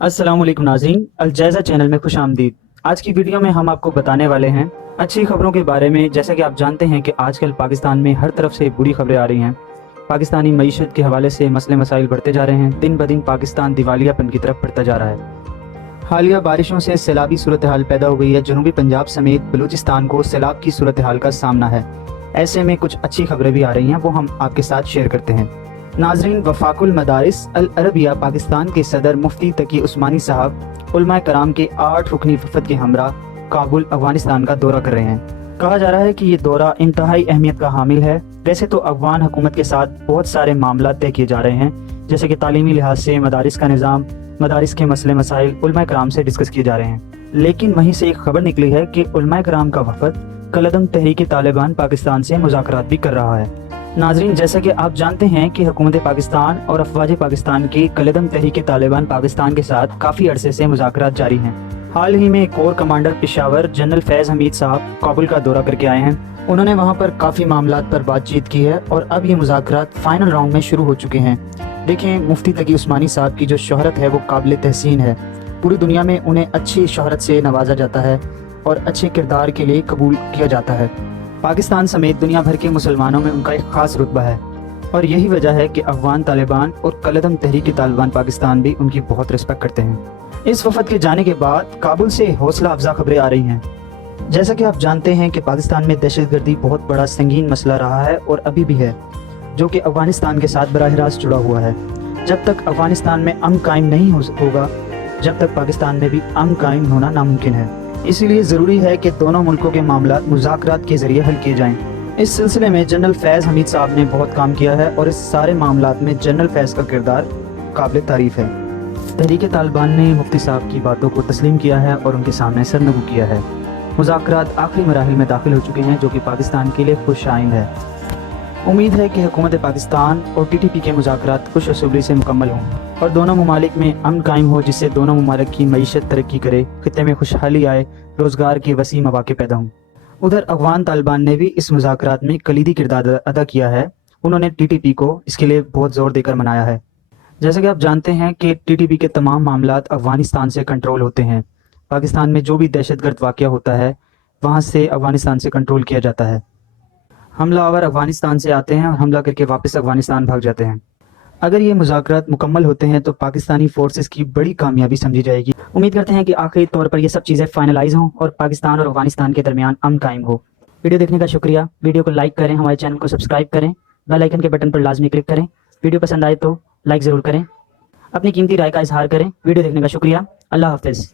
अस्सलाम वालेकुम नाज़रीन, अल जायज़ा चैनल में खुश आमदीद। आज की वीडियो में हम आपको बताने वाले हैं अच्छी खबरों के बारे में। जैसा कि आप जानते हैं कि आजकल पाकिस्तान में हर तरफ से बुरी खबरें आ रही हैं। पाकिस्तानी मईशत के हवाले से मसले मसाइल बढ़ते जा रहे हैं। दिन ब दिन पाकिस्तान दिवालियापन की तरफ बढ़ता जा रहा है। हालिया बारिशों से सैलाबी सूरत हाल पैदा हो गई है। जनूबी पंजाब समेत बलूचिस्तान को सैलाब की सूरत हाल का सामना है। ऐसे में कुछ अच्छी खबरें भी आ रही हैं, वो हम आपके साथ शेयर करते हैं। नाजरीन, वफाकुल मदारिस अल अरबिया पाकिस्तान के सदर मुफ्ती तकी उस्मानी साहब उलमा कराम के 8 रुकनी वफद के हमरा काबुल अफगानिस्तान का दौरा कर रहे हैं। कहा जा रहा है कि ये दौरा इंतहाई अहमियत का हामिल है। वैसे तो अफगान हुकूमत के साथ बहुत सारे मामला तय किए जा रहे हैं, जैसे कि तालीमी लिहाज से मदारिस का निज़ाम, मदारिस के मसले मसाइल उलमा कराम से डिस्कस किए जा रहे हैं। लेकिन वहीं से एक खबर निकली है कि उलमा कराम का वफद कलदम तहरीक तालिबान पाकिस्तान से मुज़ाकरात भी कर रहा है। नाजरीन, जैसा कि आप जानते हैं कि हुकूमत पाकिस्तान और अफवाज पाकिस्तान की कलदम तहरीक तालिबान पाकिस्तान के साथ काफ़ी अरसे से मुज़ाकरात जारी हैं। हाल ही में कोर कमांडर पेशावर जनरल फैज़ हमीद साहब काबुल का दौरा करके आए हैं। उन्होंने वहां पर काफ़ी मामलात पर बातचीत की है और अब ये मुज़ाकरात फाइनल राउंड में शुरू हो चुके हैं। देखें, मुफ्ती तकी उस्मानी साहब की जो शोहरत है वो काबिल तहसीन है। पूरी दुनिया में उन्हें अच्छी शोहरत से नवाजा जाता है और अच्छे किरदार के लिए कबूल किया जाता है। पाकिस्तान समेत दुनिया भर के मुसलमानों में उनका एक ख़ास रुतबा है और यही वजह है कि अफगान तालिबान और कलदम तहरीक तालिबान पाकिस्तान भी उनकी बहुत रिस्पेक्ट करते हैं। इस वफद के जाने के बाद काबुल से हौसला अफजा खबरें आ रही हैं। जैसा कि आप जानते हैं कि पाकिस्तान में दहशतगर्दी बहुत बड़ा संगीन मसला रहा है और अभी भी है, जो कि अफगानिस्तान के साथ बराह रास्त जुड़ा हुआ है। जब तक अफगानिस्तान में अमन कायम नहीं होगा, जब तक पाकिस्तान में भी अमन कायम होना नामुमकिन है। इसीलिए ज़रूरी है कि दोनों मुल्कों के मामला मुज़ाकरात के ज़रिए हल किए जाएं। इस सिलसिले में जनरल फैज़ हमीद साहब ने बहुत काम किया है और इस सारे मामलात में जनरल फैज़ का किरदार काबिल तारीफ़ है। तहरीक तालिबान ने मुफ्ती साहब की बातों को तस्लीम किया है और उनके सामने सरनगू किया है। मुज़ाकरात आखिरी मराहिल में दाखिल हो चुके हैं, जो कि पाकिस्तान के लिए खुश आइंद है। उम्मीद है कि हुकूमत पाकिस्तान और TTP के मुज़ाकरात खुश असूबी से मुकम्मल हों और दोनों ममालिक में अमन कायम हो, जिससे दोनों ममालिक की मईशत तरक्की करे, खित्ते में खुशहाली आए, रोज़गार के वसी मौके पैदा हों। उधर अफगान तालिबान ने भी इस मुज़ाकरात में कलीदी किरदार अदा किया है। उन्होंने TTP को इसके लिए बहुत ज़ोर देकर मनाया है। जैसा कि आप जानते हैं कि TTP के तमाम मामलात अफगानिस्तान से कंट्रोल होते हैं। पाकिस्तान में जो भी दहशतगर्द वाक़या होता है वहाँ से अफगानिस्तान से कंट्रोल किया जाता है। हमलावर अफगानिस्तान से आते हैं और हमला करके वापस अफगानिस्तान भाग जाते हैं। अगर ये मुज़ाकरात मुकम्मल होते हैं तो पाकिस्तानी फोर्सेस की बड़ी कामयाबी समझी जाएगी। उम्मीद करते हैं कि आखिरी तौर पर ये सब चीज़ें फाइनलाइज हों और पाकिस्तान और अफगानिस्तान के दरमियान अमन कायम हो। वीडियो देखने का शुक्रिया। वीडियो को लाइक करें, हमारे चैनल को सब्सक्राइब करें, बेल आइकन के बटन पर लाजमी क्लिक करें। वीडियो पसंद आए तो लाइक ज़रूर करें, अपनी कीमती राय का इजहार करें। वीडियो देखने का शुक्रिया। अल्लाह हाफ़िज़।